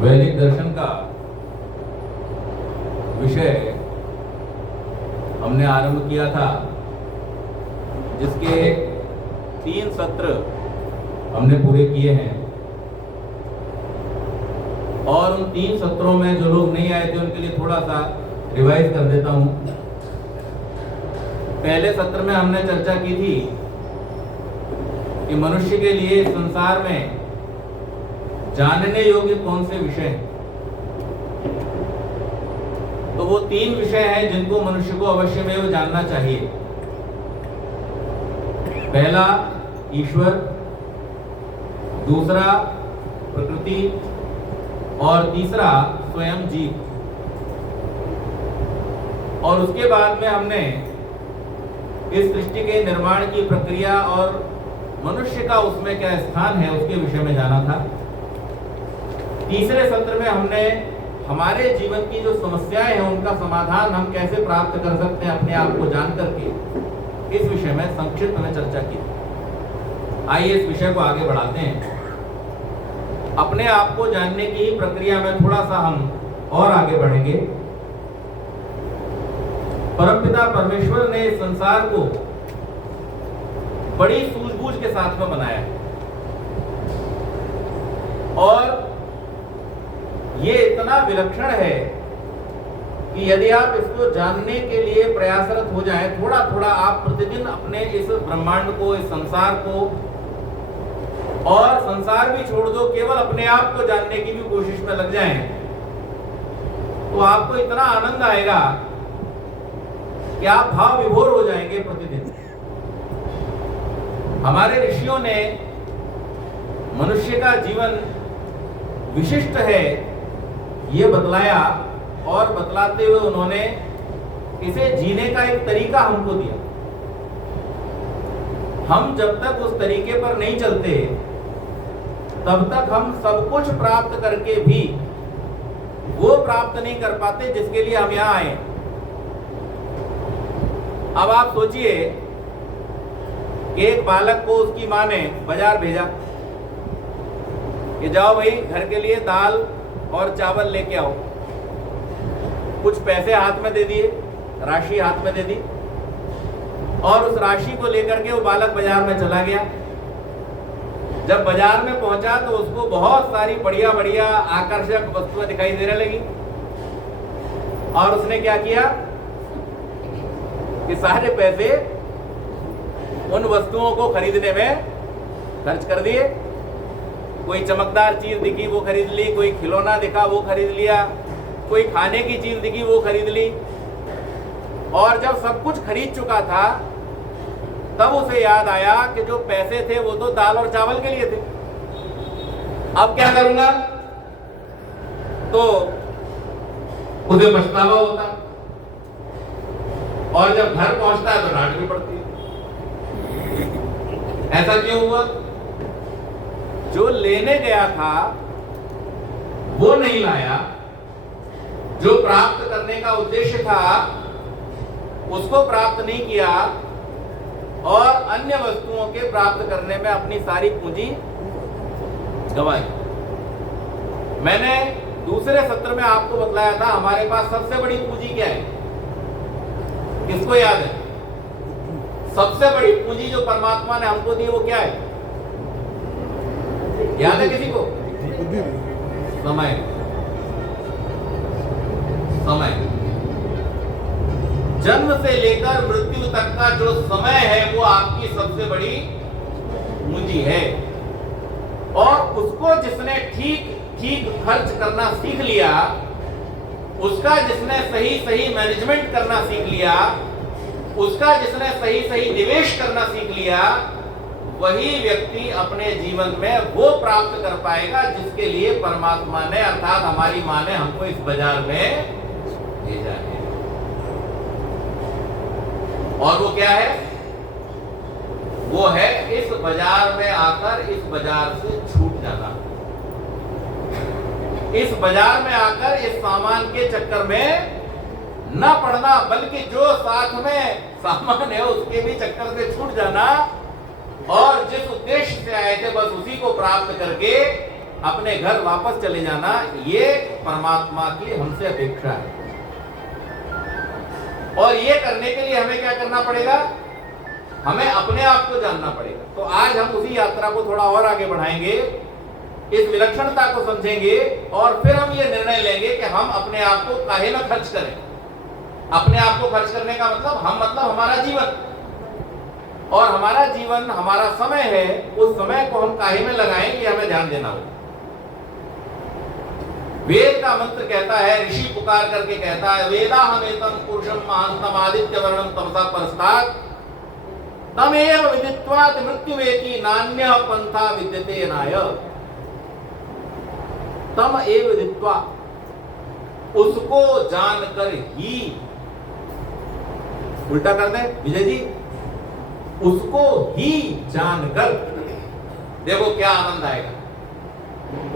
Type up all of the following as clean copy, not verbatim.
वैदिक दर्शन का विषय हमने आरंभ किया था, जिसके 3 सत्र हमने पूरे किए हैं। और उन 3 सत्रों में जो लोग नहीं आए थे उनके लिए थोड़ा सा रिवाइज कर देता हूं। पहले सत्र में हमने चर्चा की थी कि मनुष्य के लिए संसार में जानने योग्य कौन से विषय हैं। तो वो 3 विषय हैं जिनको मनुष्य को अवश्य में जानना चाहिए। पहला ईश्वर, दूसरा प्रकृति और तीसरा स्वयं जीव। और उसके बाद में हमने इस सृष्टि के निर्माण की प्रक्रिया और मनुष्य का उसमें क्या स्थान है उसके विषय में जाना था। तीसरे सत्र में हमने हमारे जीवन की जो समस्याएं हैं उनका समाधान हम कैसे प्राप्त कर सकते हैं अपने आप को जान करके, इस विषय में संक्षिप्त में चर्चा की। आइए इस विषय को आगे बढ़ाते हैं। अपने आप को जानने की ही प्रक्रिया में थोड़ा सा हम और आगे बढ़ेंगे। परमपिता परमेश्वर ने इस संसार को बड़ी सूझबूझ के साथ में बनाया है और ये इतना विलक्षण है कि यदि आप इसको जानने के लिए प्रयासरत हो जाएं, थोड़ा थोड़ा आप प्रतिदिन अपने इस ब्रह्मांड को, इस संसार को, और संसार भी छोड़ दो, केवल अपने आप को जानने की भी कोशिश में लग जाएं, तो आपको इतना आनंद आएगा कि आप भाव विभोर हो जाएंगे प्रतिदिन। हमारे ऋषियों ने मनुष्य का जीवन विशिष्ट है ये बतलाया और बतलाते हुए उन्होंने इसे जीने का एक तरीका हमको दिया। हम जब तक उस तरीके पर नहीं चलते तब तक हम सब कुछ प्राप्त करके भी वो प्राप्त नहीं कर पाते जिसके लिए हम यहां आए। अब आप सोचिए कि एक बालक को उसकी मां ने बाजार भेजा कि जाओ भाई घर के लिए दाल और चावल लेके आओ। कुछ पैसे हाथ में दे दिए, राशि हाथ में दे दी और उस राशि को लेकर के वो बालक बाजार में चला गया। जब बाजार में पहुंचा तो उसको बहुत सारी बढ़िया बढ़िया आकर्षक वस्तुएं दिखाई देने लगी और उसने क्या किया कि सारे पैसे उन वस्तुओं को खरीदने में खर्च कर दिए। कोई चमकदार चीज दिखी वो खरीद ली, कोई खिलौना दिखा वो खरीद लिया, कोई खाने की चीज दिखी वो खरीद ली। और जब सब कुछ खरीद चुका था तब उसे याद आया कि जो पैसे थे वो तो दाल और चावल के लिए थे। अब क्या करूंगा? तो उसे पछतावा होता और जब घर पहुंचता है तो डांट भी पड़ती है। ऐसा क्यों हुआ? जो लेने गया था वो नहीं लाया, जो प्राप्त करने का उद्देश्य था उसको प्राप्त नहीं किया और अन्य वस्तुओं के प्राप्त करने में अपनी सारी पूंजी गंवाई। मैंने दूसरे सत्र में आपको बतलाया था हमारे पास सबसे बड़ी पूंजी क्या है, किसको याद है? सबसे बड़ी पूंजी जो परमात्मा ने हमको दी वो क्या है? याद है किसी को? समय। समय। जन्म से लेकर मृत्यु तक का जो समय है वो आपकी सबसे बड़ी पूंजी है और उसको जिसने ठीक ठीक खर्च करना सीख लिया, उसका जिसने सही सही मैनेजमेंट करना सीख लिया, उसका जिसने सही सही निवेश करना सीख लिया, वही व्यक्ति अपने जीवन में वो प्राप्त कर पाएगा जिसके लिए परमात्मा ने अर्थात हमारी मां ने हमको इस बाजार में भेजा है। और वो क्या है? वो है इस बाजार में आकर इस बाजार से छूट जाना, इस बाजार में आकर इस सामान के चक्कर में न पड़ना, बल्कि जो साथ में सामान है उसके भी चक्कर से छूट जाना और जिस उद्देश्य से आए थे बस उसी को प्राप्त करके अपने घर वापस चले जाना, ये परमात्मा की हमसे अपेक्षा है। और ये करने के लिए हमें क्या करना पड़ेगा? हमें अपने आप को जानना पड़ेगा। तो आज हम उसी यात्रा को थोड़ा और आगे बढ़ाएंगे, इस विलक्षणता को समझेंगे और फिर हम ये निर्णय लेंगे कि हम अपने आप को काहे में खर्च करें। अपने आप को खर्च करने का मतलब हमारा जीवन, और हमारा जीवन हमारा समय है, उस समय को हम काहे में लगाएं, ये हमें ध्यान देना होगा। वेद का मंत्र कहता है, ऋषि पुकार करके कहता है, वेदा हमेतम पुरुषम महांतम आदित्य वर्णम तमसा परस्तात् तमेव विदित्वा मृत्युवेति नान्यः पंथा विद्यते नाय। तम एव विदित्वा, उसको जानकर ही, उल्टा कर दे विजय जी, उसको ही जानकर, देखो क्या आनंद आएगा।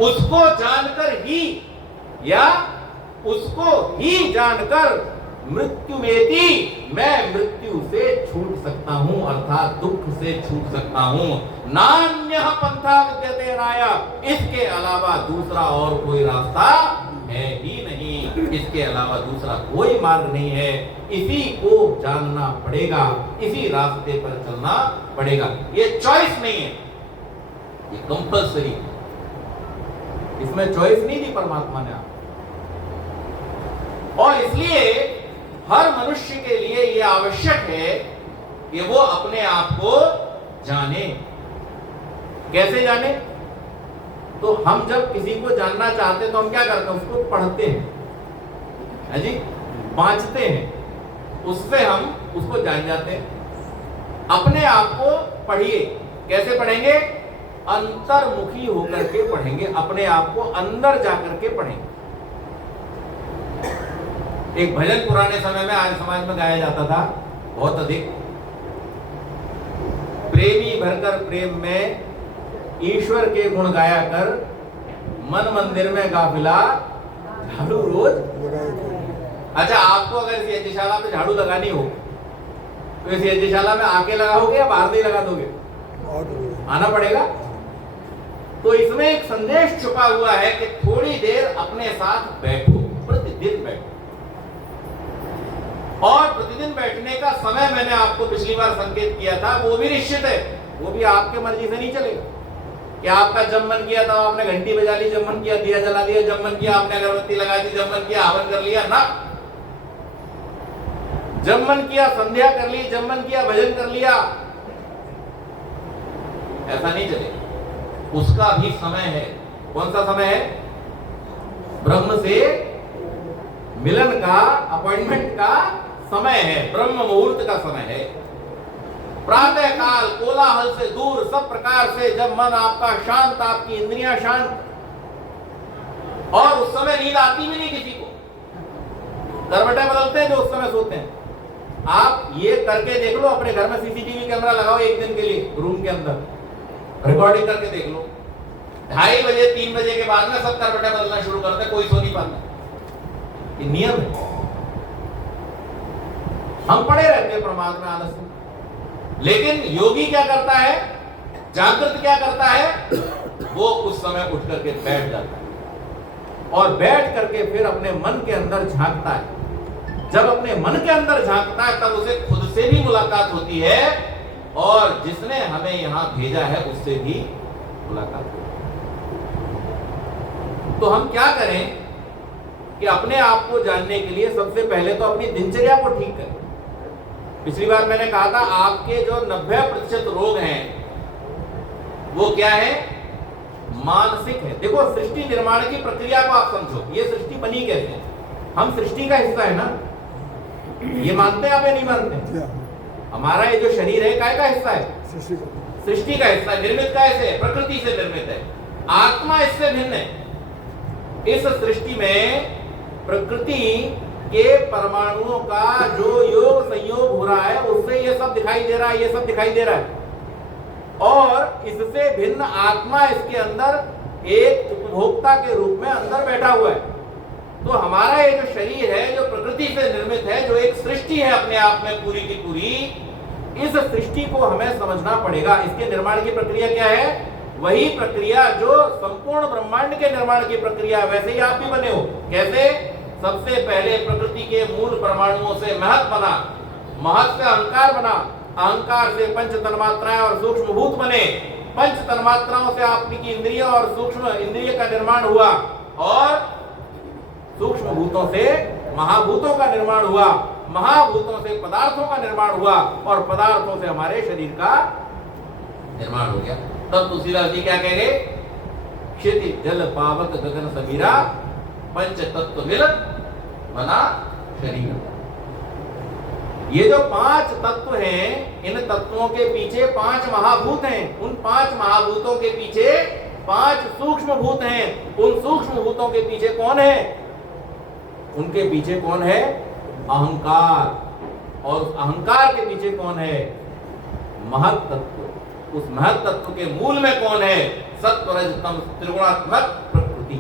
उसको जानकर ही, या उसको ही जानकर मृत्युमेति, मैं मृत्यु से छूट सकता हूं, अर्थात दुख से छूट सकता हूं। नान्यः पंथा विद्यते नाय, इसके अलावा दूसरा और कोई रास्ता है ही नहीं, इसके अलावा दूसरा कोई मार्ग नहीं है। इसी को जानना पड़ेगा, इसी रास्ते पर चलना पड़ेगा। ये चॉइस नहीं है, ये कंपल्सरी। इसमें चॉइस नहीं दी परमात्मा ने आप, और इसलिए हर मनुष्य के लिए यह आवश्यक है कि वो अपने आप को जाने। कैसे जाने? तो हम जब किसी को जानना चाहते हैं तो हम क्या करते हैं? उसको पढ़ते हैं, है जी, बांचते हैं, उससे हम उसको जान जाते हैं। अपने आप को पढ़िए। कैसे पढ़ेंगे? अंतर्मुखी होकर के पढ़ेंगे, अपने आप को अंदर जाकर के पढ़ेंगे। एक भजन पुराने समय में आज समाज में गाया जाता था बहुत अधिक, प्रेमी भरकर प्रेम में ईश्वर के गुण गाया कर, मन मंदिर में गाफिला झाड़ू रोज। अच्छा, आपको अगर इस यज्ञशाला में झाड़ू लगानी हो तो इस यज्ञशाला में आके लगाओगे या बाहर नहीं लगा दोगे? आना पड़ेगा। तो इसमें एक संदेश छुपा हुआ है कि थोड़ी देर अपने साथ बैठो, प्रतिदिन बैठो। और प्रतिदिन बैठने का समय मैंने आपको पिछली बार संकेत किया था, वो भी निश्चित है, वो भी आपके मर्जी से नहीं चलेगा कि आपका जब मन किया तब आपने घंटी बजा ली, जब मन किया दिया जला दिया, जब मन किया आपने अगरबत्ती लगा दी, जब मन किया हवन कर लिया ना। जब मन किया संध्या कर ली, जब मन किया भजन कर लिया, ऐसा नहीं चलेगा। उसका भी समय है। कौन सा समय है? ब्रह्म से मिलन का, अपॉइंटमेंट का समय है, ब्रह्म मुहूर्त का समय है। प्रातः काल कोलाहल से दूर, सब प्रकार से जब मन आपका शांत, आपकी इंद्रियां शांत, और उस समय नींद आती भी नहीं किसी को। करवटें बदलते हैं जो उस समय सोते हैं। आप ये करके देख लो, अपने घर में सीसीटीवी कैमरा लगाओ एक दिन के लिए, रूम के अंदर रिकॉर्डिंग करके देख लो। 2:30 बजे 3 बजे के बाद में सब करवटें बदलना शुरू करते, कोई सो नहीं पाता। ये नियम है। हम पड़े रहते हैं प्रमाद में, आलस में। लेकिन योगी क्या करता है? जागृत क्या करता है? वो उस समय उठ करके बैठ जाता है और बैठ करके फिर अपने मन के अंदर झांकता है। जब अपने मन के अंदर झांकता है तब उसे खुद से भी मुलाकात होती है और जिसने हमें यहां भेजा है उससे भी मुलाकात होती है। तो हम क्या करें कि अपने आप को जानने के लिए सबसे पहले तो अपनी दिनचर्या को ठीक करें। पिछली बार मैंने कहा था आपके जो 90% रोग हैं वो क्या है? मानसिक है। देखो, सृष्टि निर्माण की प्रक्रिया को आप समझो, ये सृष्टि बनी कैसे है? हम सृष्टि का हिस्सा है ना, ये मानते हैं आप या नहीं मानते? हमारा ये जो शरीर है काय का हिस्सा है? सृष्टि का हिस्सा। निर्मित कैसे है? प्रकृति से निर्मित है। आत्मा इससे भिन्न है। इस सृष्टि में प्रकृति के परमाणुओं का जो योग संयोग हो रहा है उससे ये सब दिखाई दे रहा है, ये सब दिखाई दे रहा है। और इससे भिन्न आत्मा इसके अंदर एक उपभोक्ता के रूप में अंदर बैठा हुआ है। तो हमारा ये जो शरीर है जो प्रकृति से निर्मित है, जो एक सृष्टि है अपने आप में पूरी की पूरी, इस सृष्टि को हमें समझना पड़ेगा। इसके निर्माण की प्रक्रिया क्या है वही प्रक्रिया जो संपूर्ण ब्रह्मांड के निर्माण की प्रक्रिया, वैसे ही आप भी बने हो। कैसे? सबसे पहले प्रकृति के मूल परमाणुओं से महत बना, महत से अहंकार बना, अहंकार से पंच तन्मात्राएं और सूक्ष्म भूत बने, पंच तन्मात्राओं से आपकी इंद्रिय और सूक्ष्म इंद्रिय का निर्माण हुआ, और सूक्ष्म भूतों से महाभूतों का निर्माण हुआ, महाभूतों से पदार्थों का निर्माण हुआ, और पदार्थों से हमारे शरीर का निर्माण हो गया। तब तुलसीदास जी क्या कह गए? क्षिति जल पावक गगन समीरा, पंच तत्व मिलत बना शरीर। ये जो पांच तत्व हैं, इन तत्वों के पीछे पांच महाभूत हैं, उन पांच महाभूतों के पीछे पांच सूक्ष्म भूत हैं, उन सूक्ष्म भूतों के पीछे कौन है? उनके पीछे कौन है? अहंकार। और अहंकार के पीछे कौन है? महत तत्व। उस महत तत्व के मूल में कौन है? सत्व रज तम त्रिगुणात्मक प्रकृति।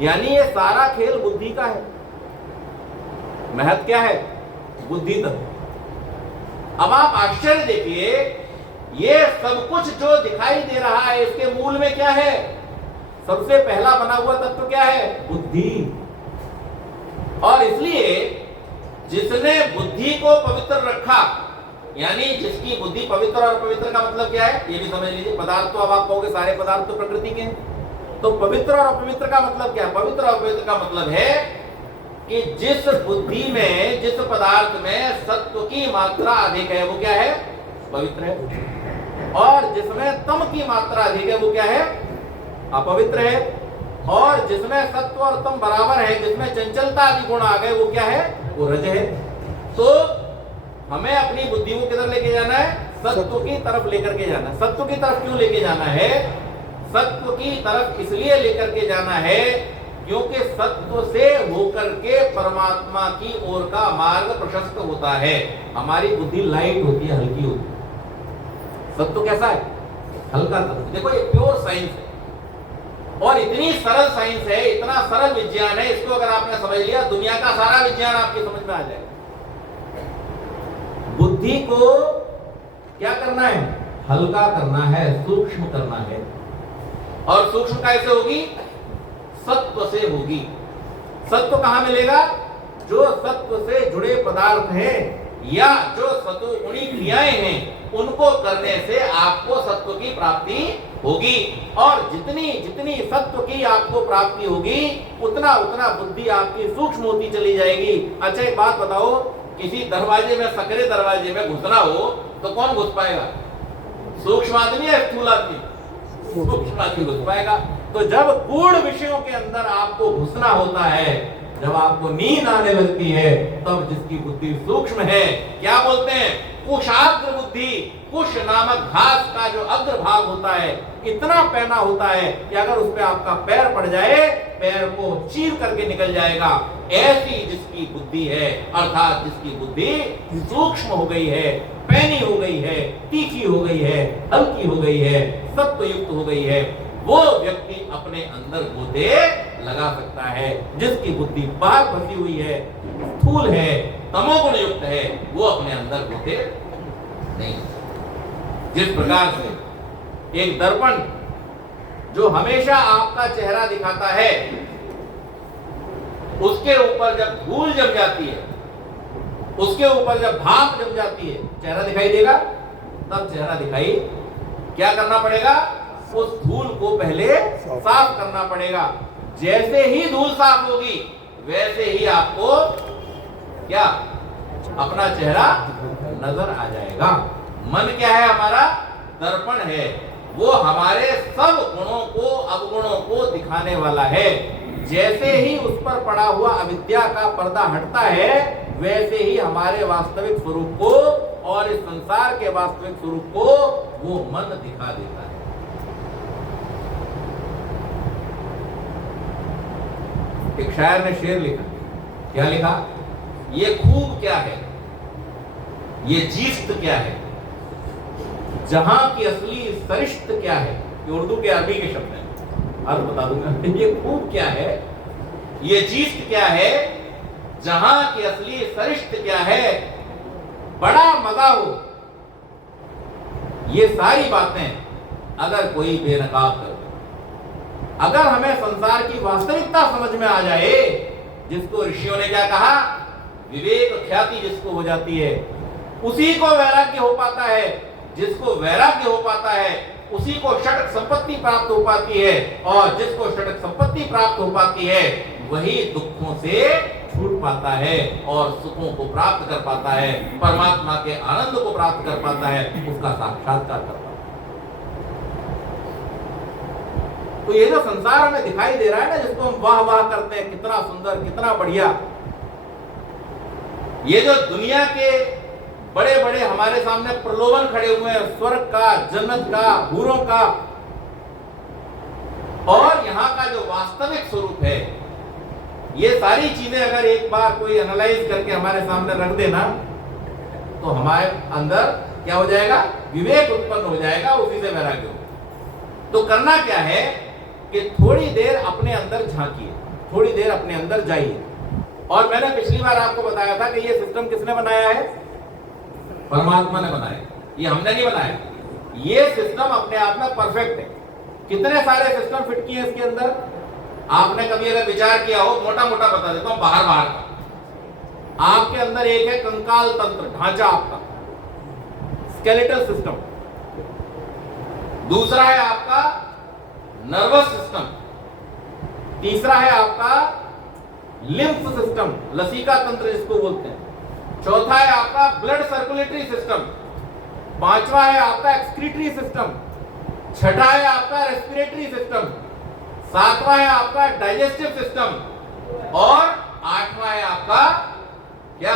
यानी ये सारा खेल बुद्धि का है। महत क्या है? बुद्धि तत्व। अब आप आश्चर्य देखिए, ये सब कुछ जो दिखाई दे रहा है, इसके मूल में क्या है? सबसे पहला बना हुआ तत्व क्या है? बुद्धि। और इसलिए जिसने बुद्धि को पवित्र रखा, यानी जिसकी बुद्धि पवित्र, और पवित्र का मतलब क्या है ये भी समझ लीजिए। पदार्थ तो अब आप कहोगे सारे पदार्थ तो प्रकृति के हैं, तो पवित्र और अपवित्र का मतलब क्या है? पवित्र और अपवित्र का मतलब है कि जिस बुद्धि में, जिस पदार्थ में सत्व की मात्रा अधिक है वो क्या है? पवित्र है। और जिसमें तम की मात्रा अधिक है वो क्या है? अपवित्र है। और जिसमें सत्व और तम बराबर है, जिसमें चंचलता आदि गुण आ गए वो क्या है? वो रज है। तो हमें अपनी बुद्धि को किधर लेके जाना है? सत्व की तरफ लेकर के जाना है। सत्व की तरफ क्यों लेके जाना है? सत्व की तरफ इसलिए लेकर के जाना है क्योंकि सत्व से होकर के परमात्मा की ओर का मार्ग प्रशस्त होता है। हमारी बुद्धि लाइट होती है, हल्की होती है। सत्व कैसा है? हल्का तत्व। देखो ये प्योर साइंस है, और इतनी सरल साइंस है, इतना सरल विज्ञान है, इसको अगर आपने समझ लिया दुनिया का सारा विज्ञान आपकी समझ में आ जाएगा। बुद्धि को क्या करना है? हल्का करना है, सूक्ष्म करना है। और सूक्ष्म कैसे होगी? सत्व से होगी। सत्व कहां मिलेगा? जो सत्व से जुड़े पदार्थ हैं या जो सत्वगुणी क्रियाएं हैं, उनको करने से आपको सत्व की प्राप्ति होगी। और जितनी जितनी सत्व की आपको प्राप्ति होगी, उतना उतना बुद्धि आपकी सूक्ष्म होती चली जाएगी। अच्छा एक बात बताओ, किसी दरवाजे में, सकरे दरवाजे में घुसना हो तो कौन घुस पाएगा? सूक्ष्म आदमी या स्थूल आदमी? सूक्ष्म आदमी घुस पाएगा। तो जब गूढ़ विषयों के अंदर आपको घुसना होता है, जब आपको नींद आने लगती है, तब जिसकी बुद्धि सूक्ष्म है, क्या बोलते हैं? कुशाग्र बुद्धि। कुश नामक घास का जो अग्र भाग होता है, इतना पैना होता है कि अगर उस पे आपका पैर पड़ जाए, पैर को चीर करके निकल जाएगा। ऐसी जिसकी बुद्धि है, अर्थात जिसकी बुद्धि सूक्ष्म हो गई है, पैनी हो गई है, तीखी हो गई है, हल्की हो गई है, सत्वयुक्त हो गई है, वो व्यक्ति अपने अंदर गोते लगा सकता है। जिसकी बुद्धि बाहर फंसी हुई है, स्थूल है, तमोगुण युक्त है, वो अपने अंदर गोते नहीं। जिस प्रकार से एक दर्पण जो हमेशा आपका चेहरा दिखाता है, उसके ऊपर जब धूल जम जाती है, उसके ऊपर जब भाप जम जाती है, चेहरा दिखाई देगा? तब चेहरा दिखाई क्या करना पड़ेगा? उस धूल को पहले साफ करना पड़ेगा। जैसे ही धूल साफ होगी, वैसे ही आपको क्या? अपना चेहरा नजर आ जाएगा। मन क्या है? हमारा दर्पण है। वो हमारे सब गुणों को, अवगुणों को दिखाने वाला है। जैसे ही उस पर पड़ा हुआ अविद्या का पर्दा हटता है, वैसे ही हमारे वास्तविक स्वरूप को और इस संसार के वास्तविक स्वरूप को वो मन दिखा देता है। एक शायर ने शेर लिखा। क्या लिखा? ये खूब क्या है, ये जीस्त क्या है, जहां की असली सरिश्त क्या है। ये उर्दू के अरबी के शब्द हैं, अर्थ बता दूंगा। ये खूब क्या है, ये जीस्त क्या है, जहां की असली सरिश्त क्या है, बड़ा मजा हो। ये सारी बातें अगर कोई बेनकाब कर दे। अगर हमें संसार की वास्तविकता समझ में आ जाए, जिसको ऋषियों ने क्या कहा, विवेक ख्याति जिसको हो जाती है, उसी को वैराग्य हो पाता है। जिसको वैराग्य हो पाता है उसी को षटक संपत्ति प्राप्त हो पाती है, और जिसको षटक संपत्ति प्राप्त हो पाती है वही दुखों से छूट पाता है और सुखों को प्राप्त कर पाता है, परमात्मा के आनंद को प्राप्त कर पाता है, उसका साक्षात्कार कर पाता है। तो ये जो संसार हमें दिखाई दे रहा है ना, जिसको हम वाह वाह करते हैं, कितना सुंदर, कितना बढ़िया, ये जो दुनिया के बड़े बड़े हमारे सामने प्रलोभन खड़े हुए हैं, स्वर्ग का, जन्नत का, हूरों का, और यहां का जो वास्तविक स्वरूप है, ये सारी चीजें अगर एक बार कोई एनालाइज करके हमारे सामने रख देना, तो हमारे अंदर क्या हो जाएगा, विवेक उत्पन्न हो जाएगा, उसी से वैराग्य हो। तो करना क्या है कि थोड़ी देर अपने अंदर झांकिए, थोड़ी देर अपने अंदर जाइए। और मैंने पिछली बार आपको बताया था कि ये सिस्टम किसने बनाया है, परमात्मा ने बनाया, ये हमने नहीं बनाया। ये सिस्टम अपने आप में परफेक्ट है। कितने सारे सिस्टम फिट किए इसके अंदर, आपने कभी अगर विचार किया हो, मोटा मोटा बता देता हूं, बाहर बाहर का। आपके अंदर एक है कंकाल तंत्र, ढांचा आपका, स्केलेटल सिस्टम। दूसरा है आपका नर्वस सिस्टम। तीसरा है आपका लिम्फ सिस्टम, लसीका तंत्र जिसको बोलते हैं। चौथा है आपका ब्लड सर्कुलेटरी सिस्टम। पांचवा है आपका एक्सक्रीटरी सिस्टम। छठा है आपका रेस्पिरेटरी सिस्टम। सातवां है आपका डाइजेस्टिव सिस्टम। और आठवां है आपका क्या,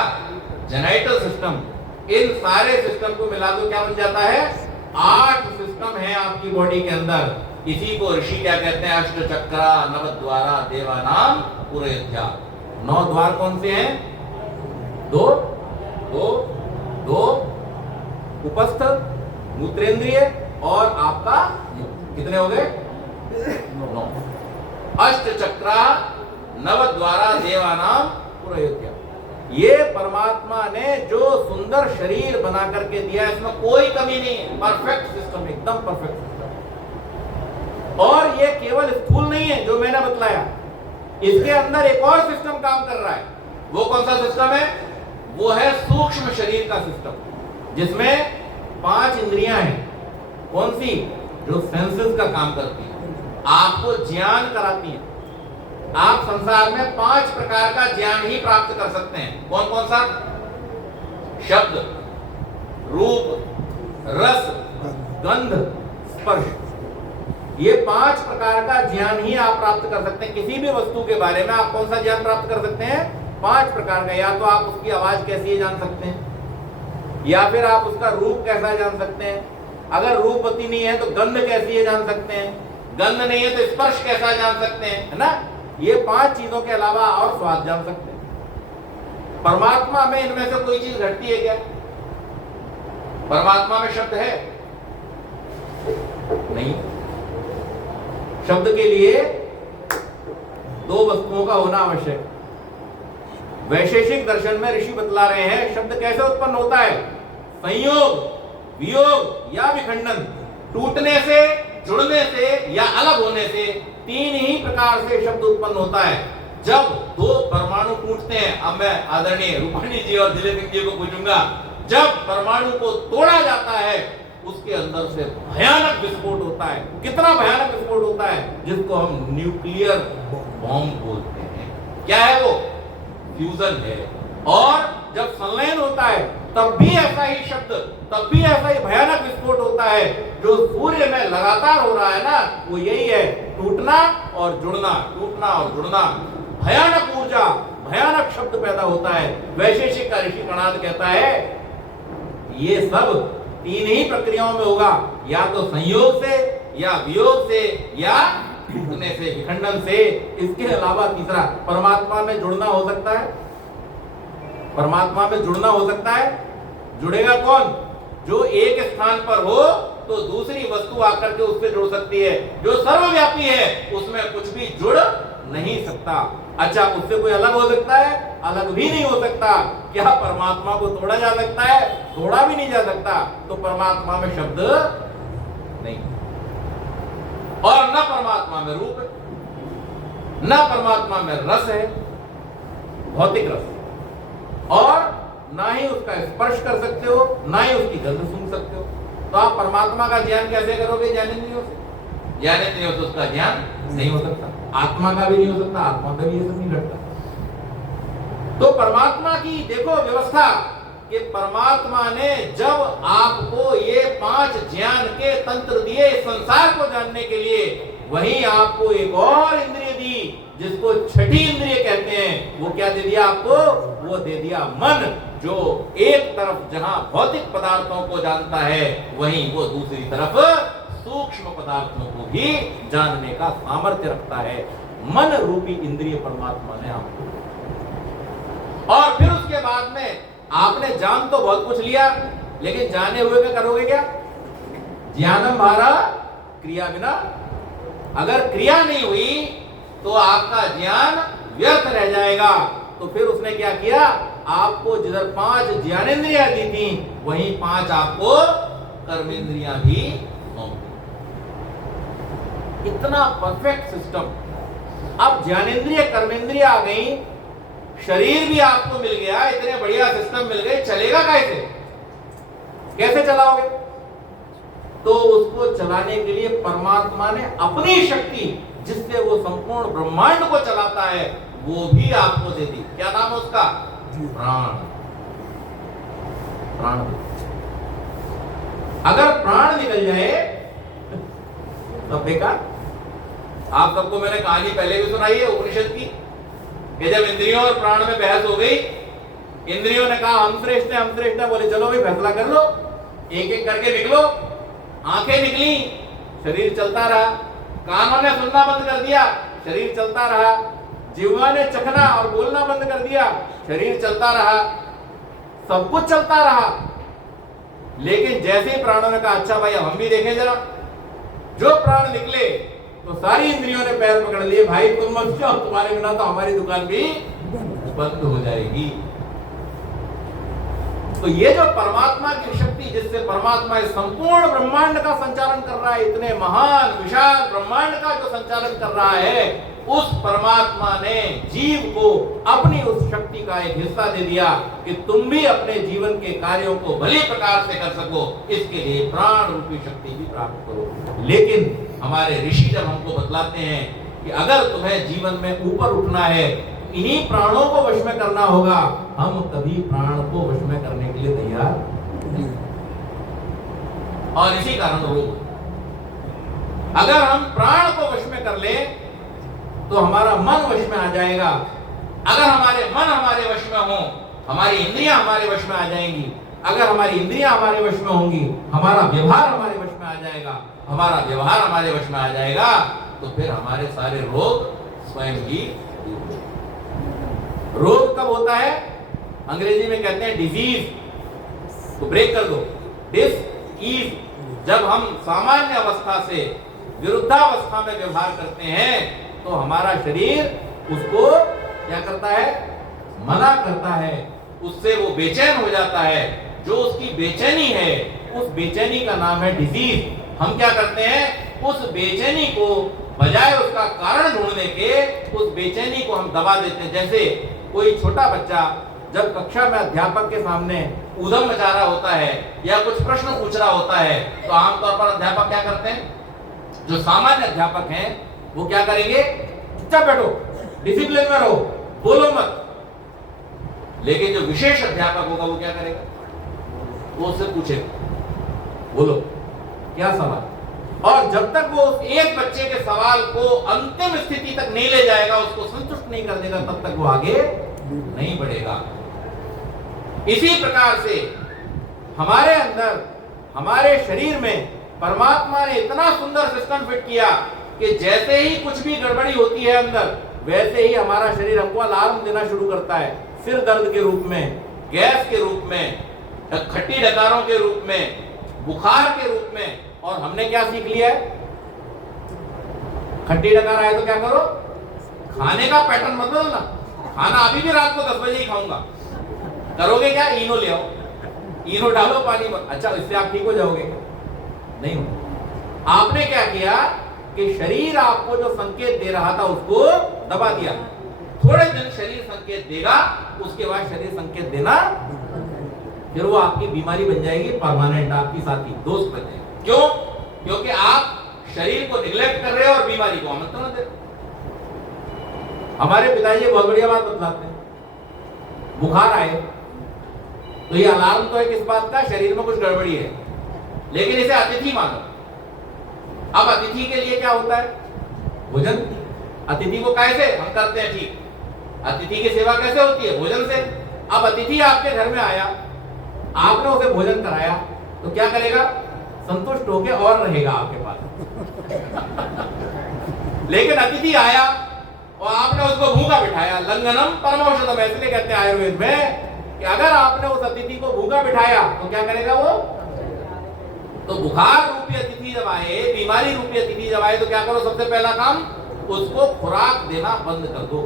जेनाइटल सिस्टम। इन सारे सिस्टम को मिला दो, क्या बन जाता है, 8 सिस्टम है आपकी बॉडी के अंदर। इसी को ऋषि क्या कहते हैं, अष्ट चक्रा नवद्वारा देवानाम पुरेध्या। 9 द्वार कौन से हैं, दो उपस्थ, मूत्रेंद्रिय और आपका कितने हो गए, 9। अष्ट चक्रा नवद्वारा देवानाम पुरोहित्या। ये परमात्मा ने जो सुंदर शरीर बना करके दिया है, इसमें कोई कमी नहीं है, परफेक्ट सिस्टम, एकदम परफेक्ट सिस्टम। और ये केवल स्थूल नहीं है जो मैंने बतलाया, इसके अंदर एक और सिस्टम काम कर रहा है। वो कौन सा सिस्टम है, वो है सूक्ष्म शरीर का सिस्टम, जिसमें 5 इंद्रियां हैं। कौन सी, जो सेंसेस का काम करती है, आपको ज्ञान कराती है। आप संसार में 5 प्रकार का ज्ञान ही प्राप्त कर सकते हैं। कौन कौन सा, शब्द, रूप, रस, गंध, स्पर्श। ये 5 प्रकार का ज्ञान ही आप प्राप्त कर सकते हैं। किसी भी वस्तु के बारे में आप कौन सा ज्ञान प्राप्त कर सकते हैं, 5 प्रकार का। या तो आप उसकी आवाज कैसी है जान सकते हैं, या फिर आप उसका रूप कैसा है जान सकते हैं, अगर रूपवती नहीं है तो गंध कैसी है जान सकते हैं, गंध नहीं है तो स्पर्श कैसा जान सकते हैं, है ना। ये 5 चीजों के अलावा और स्वाद जान सकते हैं। परमात्मा में इनमें से कोई चीज घटती है क्या, परमात्मा में शब्द है नहीं। शब्द के लिए 2 वस्तुओं का होना आवश्यक। वैशेषिक दर्शन में ऋषि बतला रहे हैं शब्द कैसे उत्पन्न होता है, संयोग, वियोग या विखंडन। टूटने से, जुड़ने से या अलग होने से 3 ही प्रकार से शब्द उत्पन्न होता है। जब 2 परमाणु टूटते हैं, अब मैं आदरणीय रूपाणी जी और दिलीप जी को पूछूंगा, जब परमाणु को तोड़ा जाता है उसके अंदर से भयानक विस्फोट होता है। कितना भयानक विस्फोट होता है, जिसको हम न्यूक्लियर बॉम्ब बोलते हैं। क्या है वो, फ्यूजन है। और जब संलयन होता है तब भी ऐसा ही शब्द, तब भी ऐसा ही भयानक विस्फोट होता है। जो सूर्य में लगातार हो रहा है ना, वो यही है, टूटना और जुड़ना, टूटना और जुड़ना। भयानक ऊर्जा, भयानक शब्द पैदा होता है। वैशेषिक का ऋषि प्रणाद कहता है ये सब 3 ही प्रक्रियाओं में होगा, या तो संयोग से, या वियोग से, या टूटने से, विखंडन से। इसके अलावा तीसरा, परमात्मा में जुड़ना हो सकता है, परमात्मा में जुड़ना हो सकता है। जुड़ेगा कौन, जो एक स्थान पर हो तो दूसरी वस्तु आकर के उससे जुड़ सकती है। जो सर्वव्यापी है उसमें कुछ भी जुड़ नहीं सकता। अच्छा, उससे कोई अलग हो सकता है, अलग भी नहीं हो सकता। क्या परमात्मा को तोड़ा जा सकता है, तोड़ा भी नहीं जा सकता। तो परमात्मा में शब्द नहीं। और न परमात्मा में रूप है, न परमात्मा में रस है, भौतिक रस, और ना ही उसका स्पर्श कर सकते हो, ना ही उसकी गंध सूंघ सकते हो। तो आप परमात्मा का ज्ञान कैसे करोगे ज्ञानेंद्रियों से? ज्ञानेंद्रियों से उसका ज्ञान नहीं हो सकता, आत्मा का भी नहीं हो सकता, आत्मा का भी ये सब नहीं घटता। तो परमात्मा की देखो व्यवस्था कि परमात्मा ने जब आपको ये 5 ज्ञान के तंत्र दिए संसार को जानने के लिए, वहीं आपको एक और इंद्रिय दी जिसको छठी इंद्रिय कहते हैं। वो क्या दे दिया आपको? वो दे दिया मन, जो एक तरफ जहां भौतिक पदार्थों को जानता है, वहीं वो दूसरी तरफ सूक्ष्म पदार्थों को भी जानने का सामर्थ्य रखता है। मन रूपी इंद्रिय परमात्मा ने आपको, और फिर उसके बाद में आपने जान तो बहुत कुछ लिया, लेकिन जाने हुए क्या करोगे? क्या ज्ञानम भारा क्रिया बिना, अगर क्रिया नहीं हुई तो आपका ज्ञान व्यर्थ रह जाएगा। तो फिर उसने क्या किया? आपको जिधर 5 ज्ञानेंद्रियां दी थी, वहीं 5 आपको कर्मेंद्रियां भी सौंप दी। इतना परफेक्ट सिस्टम। अब ज्ञानेंद्रिय कर्मेंद्रिय आ गई, शरीर भी आपको मिल गया, इतने बढ़िया सिस्टम मिल गए, चलेगा कैसे? कैसे चलाओगे? तो उसको चलाने के लिए परमात्मा ने अपनी शक्ति, जिससे वो संपूर्ण ब्रह्मांड को चलाता है, वो भी आपको दे दी। क्या नाम है उसका? प्राण। प्राण। अगर प्राण निकल जाए तो बेकार। आप सबको मैंने कहानी पहले भी सुनाई है उपनिषद की, कि जब इंद्रियों और प्राण में बहस हो गई, इंद्रियों ने कहा हम श्रेष्ठ हैं, हम श्रेष्ठ हैं। बोले चलो भाई फैसला कर लो, एक एक करके निकलो। आंखें निकली, शरीर चलता रहा। कानों ने सुनना बंद कर दिया, शरीर चलता रहा। जिह्वा ने चखना और बोलना बंद कर दिया, शरीर चलता रहा। सब कुछ चलता रहा। लेकिन जैसे ही प्राणों ने कहा अच्छा भाई अब हम भी देखें जरा, जो प्राण निकले तो सारी इंद्रियों ने पैर पकड़ लिए, भाई तुम मत जाओ, तुम्हारे बिना तो हमारी दुकान भी बंद हो जाएगी। तो ये जो परमात्मा की शक्ति, जिससे परमात्मा इस संपूर्ण ब्रह्मांड का संचालन कर रहा है, इतने महान विशाल ब्रह्मांड का जो संचालन कर रहा है, उस परमात्मा ने जीव को अपनी उस शक्ति का एक हिस्सा दे दिया कि तुम भी अपने जीवन के कार्यों को भली प्रकार से कर सको। इसके लिए प्राण रूपी शक्ति भी प्राप्त करो। लेकिन हमारे ऋषि जब हमको बतलाते हैं कि अगर तुम्हें जीवन में ऊपर उठना है, इन्हीं प्राणों को वश में करना होगा, हम कभी प्राण को वश में करने के लिए तैयार नहीं। और इसी कारण रोग। अगर हम प्राण को वश में कर लें तो हमारा मन वश में आ जाएगा। अगर हमारे मन हमारे वश में हो, हमारी इंद्रियां हमारे वश में आ जाएंगी। अगर हमारी इंद्रियां हमारे वश में होंगी, हमारा व्यवहार हमारे वश में आ जाएगा। हमारा व्यवहार हमारे वश में आ जाएगा तो फिर हमारे सारे रोग स्वयं ही। रोग कब होता है? अंग्रेजी में कहते हैं डिजीज। तो ब्रेक कर दो, डिस इज। जब हम सामान्य अवस्था से विरुद्धावस्था में व्यवहार करते हैं तो हमारा शरीर उसको क्या करता है? मना करता है, उससे वो बेचैन हो जाता है। जो उसकी बेचैनी है, उस बेचैनी का नाम है डिजीज। हम क्या करते हैं? उस बेचैनी को बजाय उसका कारण ढूंढने के, उस बेचैनी को हम दबा देते हैं। जैसे कोई छोटा बच्चा जब कक्षा में अध्यापक के सामने ऊधम मचा रहा होता है या कुछ प्रश्न पूछ रहा होता है, तो आमतौर पर अध्यापक क्या करते हैं? जो सामान्य अध्यापक हैं वो क्या करेंगे? चुपचाप बैठो, डिसिप्लिन में रहो, बोलो मत। लेकिन जो विशेष अध्यापक होगा वो क्या करेगा? वो उससे पूछेगा बोलो क्या सवाल। और जब तक वो एक बच्चे के सवाल को अंतिम स्थिति तक नहीं ले जाएगा, उसको संतुष्ट नहीं कर देगा, तब तक वो आगे नहीं बढ़ेगा। इसी प्रकार से हमारे अंदर, हमारे शरीर में परमात्मा ने इतना सुंदर सिस्टम फिट किया कि जैसे ही कुछ भी गड़बड़ी होती है अंदर, वैसे ही हमारा शरीर हमको अलार्म देना शुरू करता है। सिर दर्द के रूप में, गैस के रूप में, खट्टी डकारों के रूप में, बुखार के रूप में। और हमने क्या सीख लिया है? खट्टी डकार आए तो क्या करो? खाने का पैटर्न मत बदलना। खाना अभी भी रात को 10 बजे ही खाऊंगा। करोगे क्या? इनो ले आओ, इनो डालो पानी में। अच्छा, इससे आप ठीक हो जाओगे? नहीं हो। आपने क्या किया कि शरीर आपको जो संकेत दे रहा था उसको दबा दिया। थोड़े दिन शरीर संकेत देगा, उसके बाद शरीर संकेत देना, फिर वो आपकी बीमारी बन जाएगी परमानेंट, आपकी साथी दोस्त बन जाएगी। क्यों? क्योंकि आप शरीर को निग्लेक्ट कर रहे हो और बीमारी को आमंत्रण दे रहे हो। हमारे पिताजी बहुत बढ़िया बात बतलाते हैं, बुखार आए तो ये अलार्म तो है किस बात का? शरीर में कुछ गड़बड़ी है, लेकिन इसे अतिथि मानो। अब अतिथि के लिए क्या होता है? भोजन। अतिथि को कैसे हम करते हैं? ठीक, अतिथि की सेवा कैसे होती है? भोजन से। अब अतिथि आपके घर में आया, आपने उसे भोजन कराया, तो क्या करेगा? संतुष्ट होकर और रहेगा आपके पास। लेकिन अतिथि आया और आपने उसको भूखा बिठाया, लंघनम परमौषधम, इसलिए कहते हैं आयुर्वेद में कि अगर आपने उस अतिथि को भूखा बिठाया तो क्या करेगा वो? तो बुखार रूपी अतिथि जब आए, बीमारी रूपी अतिथि जब आए, तो क्या करो? सबसे पहला काम, उसको खुराक देना बंद कर दो।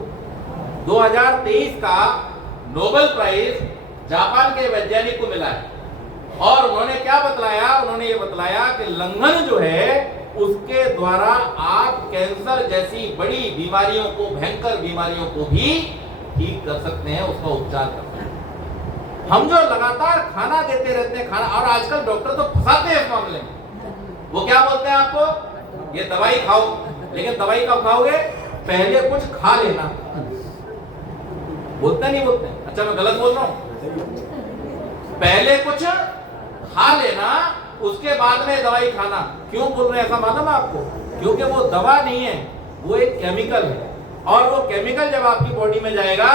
2023 का नोबेल प्राइज जापान के वैज्ञानिक को मिला है और उन्होंने क्या बतलाया? उन्होंने ये बतलाया कि लंघन जो है उसके द्वारा आप कैंसर जैसी बड़ी बीमारियों को, भयंकर बीमारियों को भी ठीक कर सकते हैं, उसका उपचार कर सकते हैं। हम जो लगातार खाना देते रहते हैं, खाना, और आजकल डॉक्टर तो फंसाते हैं इस मामले में। वो क्या बोलते हैं आपको? ये दवाई खाओ, लेकिन दवाई कब खाओगे? पहले कुछ खा लेना। बोलते नहीं बोलते? अच्छा मैं गलत बोल रहा हूं? पहले कुछ खा लेना, उसके बाद में दवाई खाना। क्यों बोल रहे हैं ऐसा? मालूम है आपको? क्योंकि वो दवा नहीं है, वो एक केमिकल है, और वो केमिकल जब आपकी बॉडी में जाएगा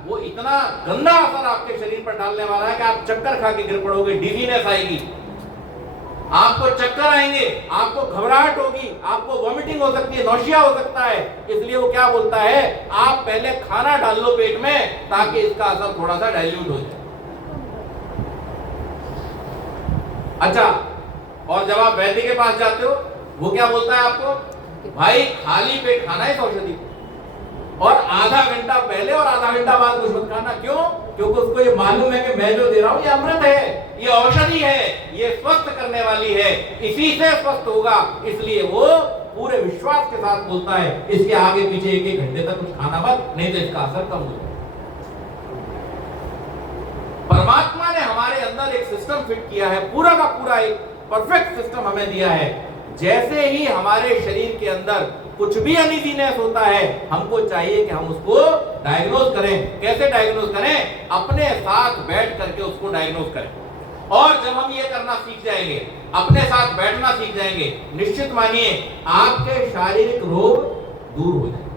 वो इतना गंदा असर आपके शरीर पर डालने वाला है कि आप चक्कर खा के गिर पड़ोगे, डिजीनेस आएगी, आपको चक्कर आएंगे, आपको घबराहट होगी, आपको वॉमिटिंग हो सकती है, नौशिया हो सकता है। इसलिए वो क्या बोलता है? आप पहले खाना डाल लो पेट में ताकि इसका असर थोड़ा सा डाइल्यूट हो जाए। अच्छा, और जब आप वैद्य के पास जाते हो, वो क्या बोलता है आपको? भाई खाली पेट खाना है इस औषधि को, और आधा घंटा पहले और आधा घंटा बाद कुछ मत खाना। क्यों? क्योंकि उसको ये मालूम है कि मैं जो दे रहा हूं ये अमृत है, ये औषधि है, ये स्वस्थ करने वाली है, इसी से स्वस्थ होगा। इसलिए वो पूरे विश्वास के साथ बोलता है इसके आगे पीछे एक एक घंटे तक कुछ खाना मत, नहीं तो इसका असर कम हो जाएगा। परमात्मा ने हमारे अंदर एक सिस्टम फिट किया है, पूरा का पूरा एक परफेक्ट सिस्टम हमें दिया है। जैसे ही हमारे शरीर के अंदर कुछ भी अनइजीनेस होता है, हमको चाहिए कि हम उसको डायग्नोज करें। कैसे डायग्नोज करें? अपने साथ बैठ करके उसको डायग्नोज करें। और जब हम ये करना सीख जाएंगे, अपने साथ बैठना सीख जाएंगे, निश्चित मानिए आपके शारीरिक रोग दूर हो जाएंगे।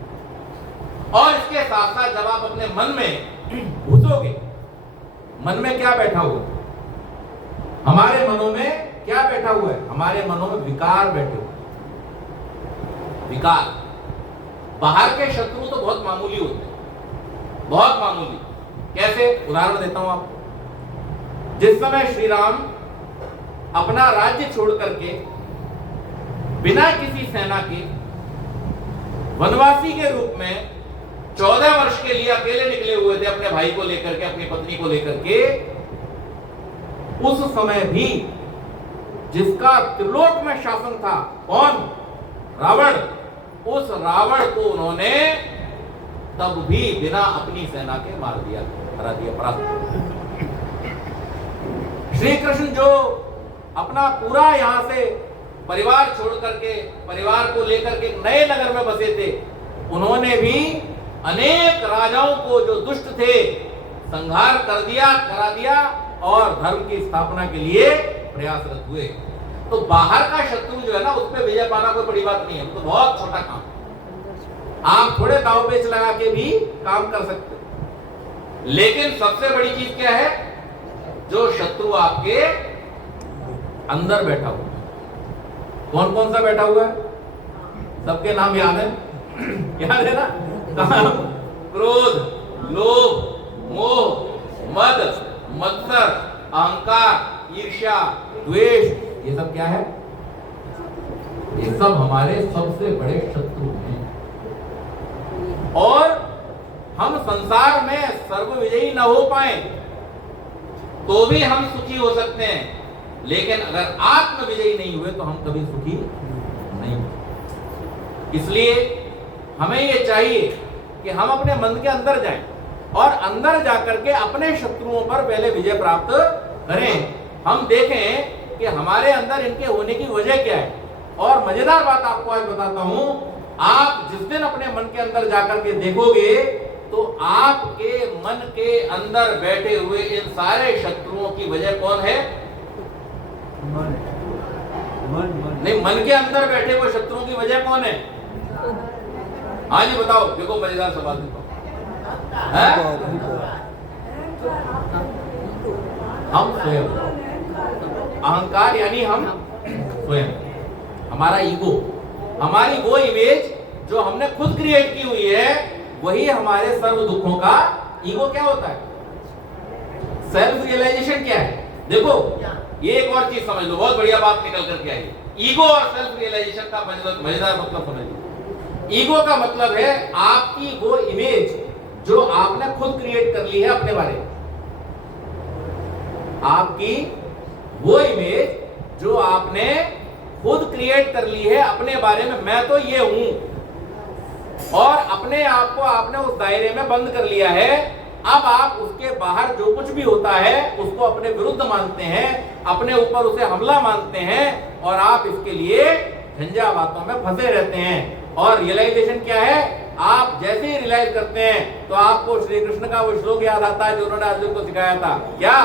और इसके साथ साथ जब आप अपने मन में घुसोगे, मन में क्या बैठा हुआ? हमारे मनों में क्या बैठा हुआ है? हमारे मनों में विकार बैठे हुए। विकार, बाहर के शत्रु तो बहुत मामूली होते हैं, बहुत मामूली। कैसे? उदाहरण देता हूं आपको। जिस समय श्री राम अपना राज्य छोड़ करके बिना किसी सेना के वनवासी के रूप में 14 वर्ष के लिए अकेले निकले हुए थे, अपने भाई को लेकर के, अपनी पत्नी को लेकर के, उस समय भी जिसका त्रिलोक में शासन था, कौन? रावण। उस रावण को उन्होंने तब भी बिना अपनी सेना के मार दिया, हरा दिया, परास्त। श्री कृष्ण जो अपना पूरा यहां से परिवार छोड़ करके, परिवार को लेकर के नए नगर में बसे थे, उन्होंने भी अनेक राजाओं को जो दुष्ट थे संहार कर दिया, करा दिया, और धर्म की स्थापना के लिए प्रयासरत हुए। तो बाहर का शत्रु जो है ना, उस पर विजय पाना कोई बड़ी बात नहीं है, तो बहुत छोटा काम। आप थोड़े दाव पेच लगा के भी काम कर सकते हो। लेकिन सबसे बड़ी चीज क्या है? जो शत्रु आपके अंदर बैठा हुआ है। कौन कौन सा बैठा हुआ है? सबके नाम याद है? याद है ना? काम, क्रोध, लोभ, मोह, मद, मत्सर, अहंकार, ईर्ष्या, द्वेष, ये सब क्या है? ये सब हमारे सबसे बड़े शत्रु हैं। और हम संसार में सर्वविजयी न हो पाए तो भी हम सुखी हो सकते हैं, लेकिन अगर आत्म विजयी नहीं हुए तो हम कभी सुखी नहीं हो। इसलिए हमें ये चाहिए कि हम अपने मन के अंदर जाएं और अंदर जाकर के अपने शत्रुओं पर पहले विजय प्राप्त करें। हम देखें कि हमारे अंदर इनके होने की वजह क्या है। और मजेदार बात आपको आज बताता हूं, आप जिस दिन अपने मन के अंदर जाकर के देखोगे तो आपके मन के अंदर बैठे हुए इन सारे शत्रुओं की वजह कौन है? मन। नहीं, मन के अंदर बैठे हुए शत्रुओं की वजह कौन है? हाँ जी बताओ, देखो मजेदार सवाल देखो। हम स्वयं, अहंकार यानी हम स्वयं, हमारा ईगो, हमारी वो इमेज जो हमने खुद क्रिएट की हुई है, वही हमारे सर्व दुखों का। ईगो क्या होता है? सेल्फ रियलाइजेशन क्या है? देखो ये एक और चीज समझ लो, बहुत बढ़िया बात निकल करके आई। ईगो और सेल्फ रियलाइजेशन का मजेदार मतलब समझ लो। ईगो का मतलब है आपकी वो इमेज जो आपने खुद क्रिएट कर ली है अपने बारे में, आपकी वो इमेज जो आपने खुद क्रिएट कर ली है अपने बारे में, मैं तो ये हूं, और अपने आप को आपने उस दायरे में बंद कर लिया है। अब आप उसके बाहर जो कुछ भी होता है उसको अपने विरुद्ध मानते हैं, अपने ऊपर उसे हमला मानते हैं, और आप इसके लिए झंझा बातों में फंसे रहते हैं। और रियलाइजेशन क्या है? आप जैसे ही रियलाइज करते हैं तो आपको श्री कृष्ण का वो श्लोक याद आता है जो उन्होंने अर्जुन को सिखाया था। क्या?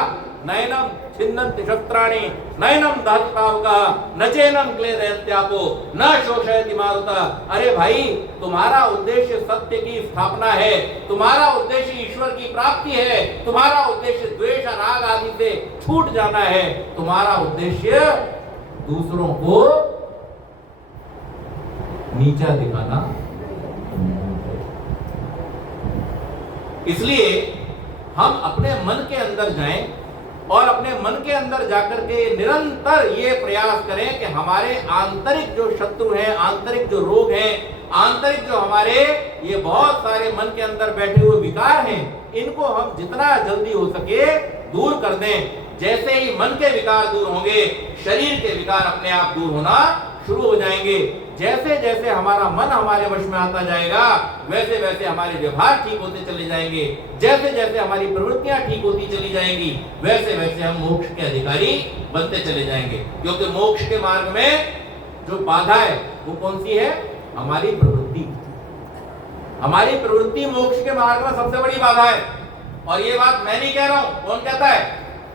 नयनम छिन्नन्ति शस्त्राणि नयनम दहति पावकः न चैनम क्लेदयत्यापो न शोषयति मारुतः। अरे भाई, तुम्हारा उद्देश्य सत्य की स्थापना है, तुम्हारा उद्देश्य ईश्वर की प्राप्ति है, तुम्हारा उद्देश्य द्वेष राग आदि से छूट जाना है, तुम्हारा उद्देश्य दूसरों को नीचा दिखाना। इसलिए हम अपने मन के अंदर जाएं और अपने मन के अंदर जाकर के निरंतर ये प्रयास करें कि हमारे आंतरिक जो शत्रु हैं, आंतरिक जो रोग हैं, आंतरिक जो हमारे ये बहुत सारे मन के अंदर बैठे हुए विकार हैं, इनको हम जितना जल्दी हो सके दूर कर दें। जैसे ही मन के विकार दूर होंगे, शरीर के विकार अपने आप दूर होना शुरू हो जाएंगे। जैसे जैसे हमारा मन हमारे वश में आता जाएगा, वैसे वैसे हमारे व्यवहार ठीक होते चले जाएंगे। जैसे जैसे हमारी प्रवृत्तियां ठीक होती चली जाएंगी, वैसे वैसे हम मोक्ष के अधिकारी बनते चले जाएंगे। क्योंकि मोक्ष के मार्ग में जो बाधा है वो कौन सी है? हमारी प्रवृत्ति। हमारी प्रवृत्ति मोक्ष के मार्ग में सबसे बड़ी बाधा है। और ये बात मैं नहीं कह रहा हूं, कौन कहता है?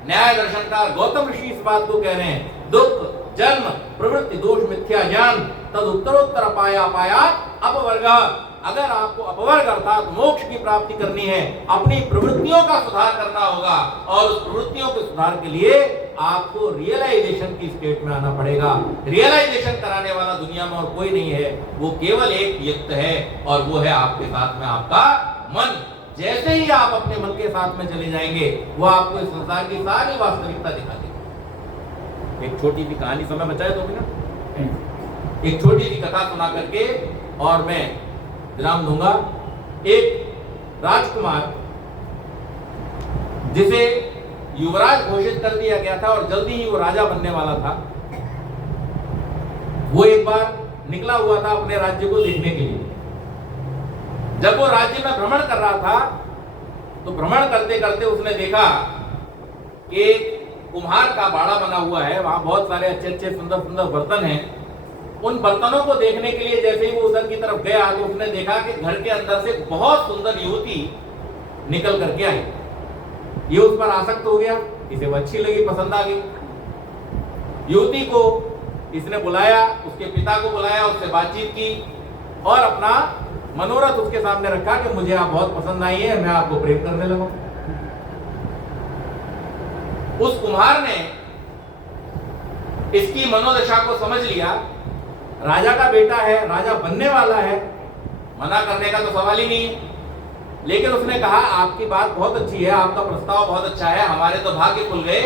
न्याय दर्शनकार गौतम ऋषि इस बात को कह रहे हैं। दुख, जन्म, प्रवृत्ति, दोष, मिथ्या ज्ञान, तद उत्तरोत्तर पाया अपवर्ग। अगर आपको अपवर्ग अर्थात मोक्ष की प्राप्ति करनी है, अपनी प्रवृत्तियों का सुधार करना होगा, और उस प्रवृत्तियों के सुधार के लिए आपको रियलाइजेशन की स्टेट में आना पड़ेगा। रियलाइजेशन कराने वाला दुनिया में और कोई नहीं है, वो केवल एक व्यक्ति है, और वो है आपके साथ में आपका मन। जैसे ही आप अपने मन के साथ में चले जाएंगे, वो आपको इस संसार की सारी वास्तविकता दिखा देगा। एक छोटी सी कहानी, समय बचा है 2 मिनट, एक छोटी सी कथा सुना करके और मैं विराम दूंगा। एक राजकुमार जिसे युवराज घोषित कर दिया गया था और जल्दी ही वो राजा बनने वाला था, वो एक बार निकला हुआ था अपने राज्य को देखने के लिए। जब वो राज्य में भ्रमण कर रहा था तो भ्रमण करते करते उसने देखा कि कुम्हार का बाड़ा बना हुआ है, वहां बहुत सारे अच्छे अच्छे सुंदर सुंदर बर्तन हैं। उन बर्तनों को देखने के लिए जैसे ही वो उधर की तरफ गया तो उसने देखा कि घर के अंदर से बहुत सुंदर युवती निकल करके आई। ये उस पर आसक्त हो गया, इसे वो अच्छी लगी, पसंद आ गई। युवती को इसने बुलाया, उसके पिता को बुलाया, उससे बातचीत की और अपना मनोरथ उसके सामने रखा कि मुझे आप बहुत पसंद आई है, मैं आपको प्रेम करने लगा। उस कुम्हार ने इसकी मनोदशा को समझ लिया। राजा का बेटा है, राजा बनने वाला है, मना करने का तो सवाल ही नहीं है। लेकिन उसने कहा आपकी बात बहुत अच्छी है, आपका प्रस्ताव बहुत अच्छा है, हमारे तो भाग्य खुल गए।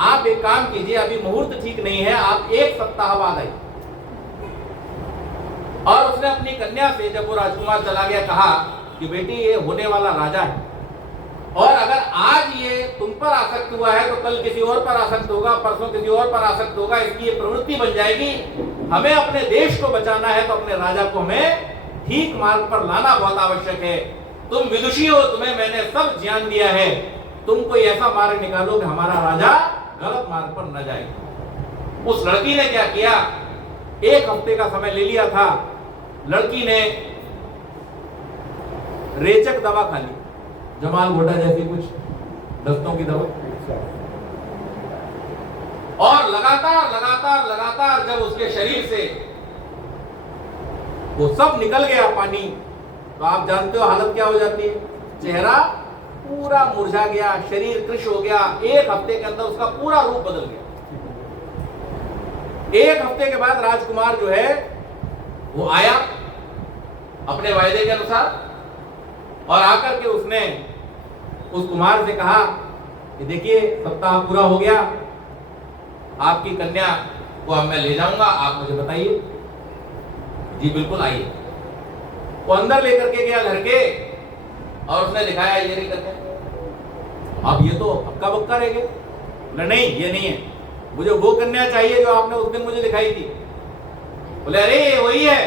आप एक काम कीजिए, अभी मुहूर्त ठीक नहीं है, आप 1 सप्ताह बाद आइए। और उसने अपनी कन्या से, जब वो राजकुमार चला गया, कहा कि बेटी ये होने वाला राजा है, और अगर आज ये तुम पर आसक्त हुआ है तो कल किसी और पर आसक्त होगा, परसों किसी और पर आसक्त होगा। इसकी ये प्रवृत्ति बन जाएगी। हमें अपने देश को बचाना है तो अपने राजा को हमें ठीक मार्ग पर लाना बहुत आवश्यक है। तुम विदुषी हो, तुम्हें मैंने सब ज्ञान दिया है, तुम कोई ऐसा मार्ग निकालो कि हमारा राजा गलत मार्ग पर न जाए। उस लड़की ने क्या किया, 1 हफ्ते का समय ले लिया था। लड़की ने रेचक दवा खा ली, जमाल घोटा जैसी कुछ दस्तों की दवा, और लगातार लगातार लगातार जब उसके शरीर से वो सब निकल गया पानी, तो आप जानते हो हालत क्या हो जाती है। चेहरा पूरा मुरझा गया, शरीर कृश हो गया। 1 हफ्ते के अंदर उसका पूरा रूप बदल गया। 1 हफ्ते के बाद राजकुमार जो है वो आया अपने वायदे के अनुसार, और आकर के उसने उस कुमार से कहा कि देखिए सप्ताह पूरा हो गया, आपकी कन्या को अब मैं ले जाऊंगा, आप मुझे बताइए। जी बिल्कुल, आइए। वो अंदर लेकर के गया घर के, और उसने दिखाया ये नहीं कन्या। अब ये तो हक्का बक्का रह गया। नहीं, ये नहीं है, मुझे वो कन्या चाहिए जो आपने उस दिन मुझे दिखाई थी। बोले अरे वही है।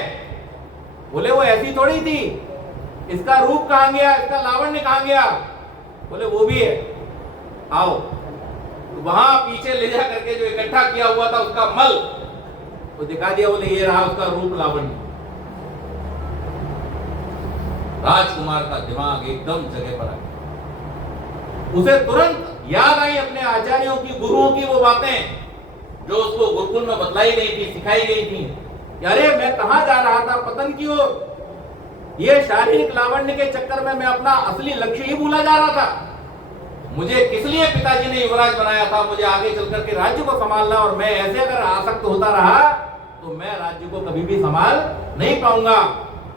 बोले वो ऐसी थोड़ी थी, इसका रूप कहां गया, इसका लावण्य कहां गया। बोले वो भी है, आओ। तो वहां पीछे ले जा करके जो इकट्ठा किया हुआ था उसका मल वो दिखा दिया। बोले ये रहा उसका रूप लावण्य। राजकुमार का दिमाग एकदम जगह पर आ गया। उसे तुरंत याद आई अपने आचार्यों की, गुरुओं की वो बातें जो उसको गुरुकुल में बतलाई गई थी, सिखाई गई थी। अरे मैं कहां जा रहा था, पतन की ओर। ये शारीरिक लावण्य के चक्कर में मैं अपना असली लक्ष्य ही भूला जा रहा था। मुझे किस लिए पिताजी ने युवराज बनाया था, मुझे आगे चलकर के राज्य को संभालना, और मैं ऐसे अगर आसक्त होता रहा तो मैं राज्य को कभी भी संभाल नहीं पाऊंगा।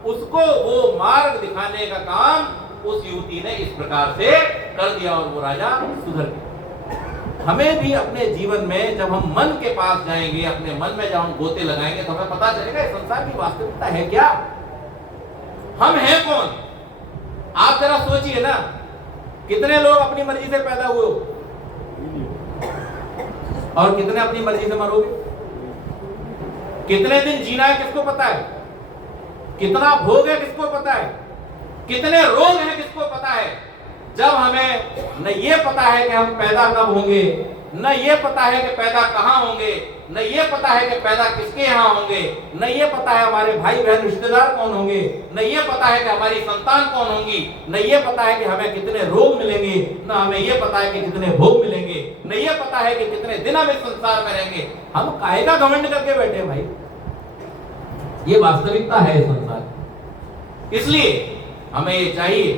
उसको वो मार्ग दिखाने का काम उस युवती ने इस प्रकार से कर दिया, और वो राजा सुधर गया। हमें भी अपने जीवन में जब हम मन के पास जाएंगे, अपने मन में जब हम गोते लगाएंगे, तो हमें पता चलेगा इस संसार की वास्तविकता है क्या, हम हैं कौन। आप जरा सोचिए ना, कितने लोग अपनी मर्जी से पैदा हुए और कितने अपनी मर्जी से मरोगे। कितने दिन जीना है किसको पता है, कितना भोग है किसको पता है, कितने रोग हैं किसको पता है। जब हमें न ये पता है कि हम पैदा कब होंगे, न ये पता है कि पैदा कहां होंगे, न ये पता है कि पैदा किसके यहाँ होंगे, न ये पता है हमारे भाई बहन रिश्तेदार कौन होंगे, न ये पता है कि हमारी संतान कौन होंगी, न ये पता है कि हमें कितने रोग मिलेंगे, न हमें ये पता है कि कितने भोग मिलेंगे, न ये पता है कि कितने दिन हम इस संसार में रहेंगे। हम काहे का घमंड करके बैठे भाई, ये वास्तविकता है इस संसार। इसलिए हमें ये चाहिए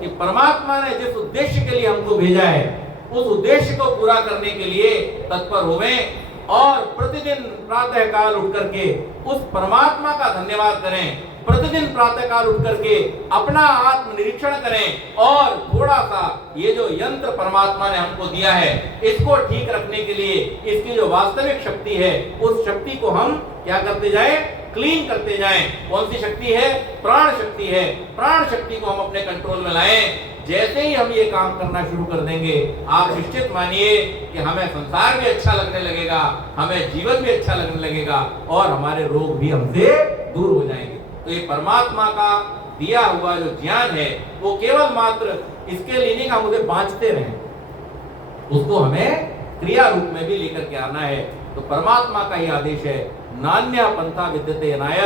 कि परमात्मा ने जिस उद्देश्य के लिए हमको भेजा है, उस उद्देश्य को पूरा करने के लिए तत्पर होवें, और प्रतिदिन प्रातः काल उठ करके उस परमात्मा का धन्यवाद करें। प्रतिदिन प्रातः काल उठ करके अपना आत्मनिरीक्षण करें, और थोड़ा सा ये जो यंत्र परमात्मा ने हमको दिया है, इसको ठीक रखने के लिए इसकी जो वास्तविक शक्ति है, उस शक्ति को हम क्या करते जाएं, क्लीन करते जाएं। कौन सी शक्ति है, प्राण शक्ति है। प्राण शक्ति को हम अपने कंट्रोल में लाएं। जैसे ही हम ये काम करना शुरू कर देंगे, आप निश्चित मानिए कि हमें संसार भी अच्छा लगने लगेगा, हमें जीवन भी अच्छा लगने लगेगा, और हमारे रोग भी हमसे दूर हो जाएंगे। तो ये परमात्मा का दिया हुआ जो ज्ञान है, वो केवल मात्र इसके लिए नहीं कि हम उसे बांचते रहें, उसको हमें क्रिया रूप में भी लेकर के आना है। तो परमात्मा का ये आदेश है, नान्य पंथा विद्यते अनाय,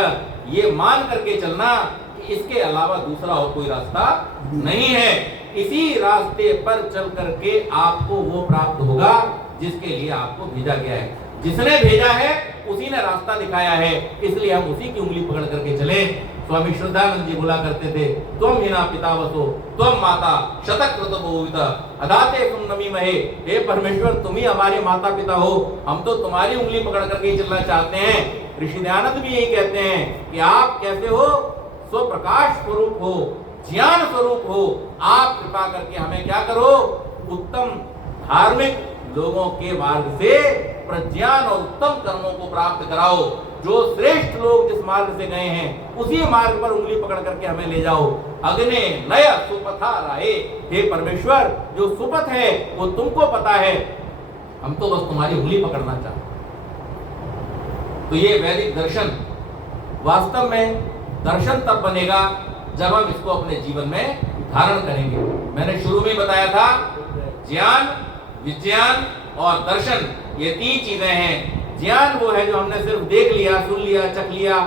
ये मान करके चलना कि इसके अलावा दूसरा और कोई रास्ता नहीं है। इसी रास्ते पर चल करके आपको वो प्राप्त होगा जिसके लिए आपको भेजा गया है। जिसने भेजा है उसी ने रास्ता दिखाया है, इसलिए हम उसी की उंगली पकड़ करके चले। स्वामी श्रद्धानंद जी बोला करते थे, तुम हिना पितावसो तुम माता शतकृत बहुविध अदाते तुम नमी महे। हे परमेश्वर, तुम ही हमारे माता पिता हो, हम तो तुम्हारी उंगली पकड़ करके चलना चाहते हैं। ऋषि दयानंद भी यही कहते हैं कि आप कैसे हो, स्व प्रकाश स्वरूप हो, ज्ञान स्वरूप हो, आप कृपा करके हमें क्या करो, उत्तम धार्मिक लोगों के मार्ग से प्रज्ञान और उत्तम कर्मों को प्राप्त कराओ, जो श्रेष्ठ लोग जिस मार्ग से गए हैं उसी मार्ग पर उंगली पकड़ करके हमें ले जाओ। अग्ने नय सुपथा राहे, हे परमेश्वर जो सुपथ है वो तुमको पता है, हम तो बस तुम्हारी उंगली पकड़ना चाहते हैं। तो ये वैदिक दर्शन वास्तव में दर्शन तब बनेगा जब हम इसको अपने जीवन में धारण करेंगे। मैंने शुरू में बताया था ज्ञान, विज्ञान और दर्शन ये तीन चीजें हैं। ज्ञान वो है जो हमने सिर्फ देख लिया, सुन लिया, चख लिया।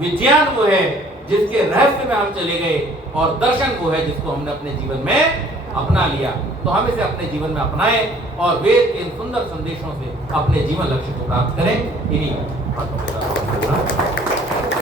विज्ञान वो है जिसके रहस्य में हम चले गए, और दर्शन वो है जिसको हमने अपने जीवन में अपना लिया। तो हम इसे अपने जीवन में अपनाएं और वेद के इन सुंदर संदेशों से अपने जीवन लक्ष्य को प्राप्त करें। इन्हीं बातों के साथ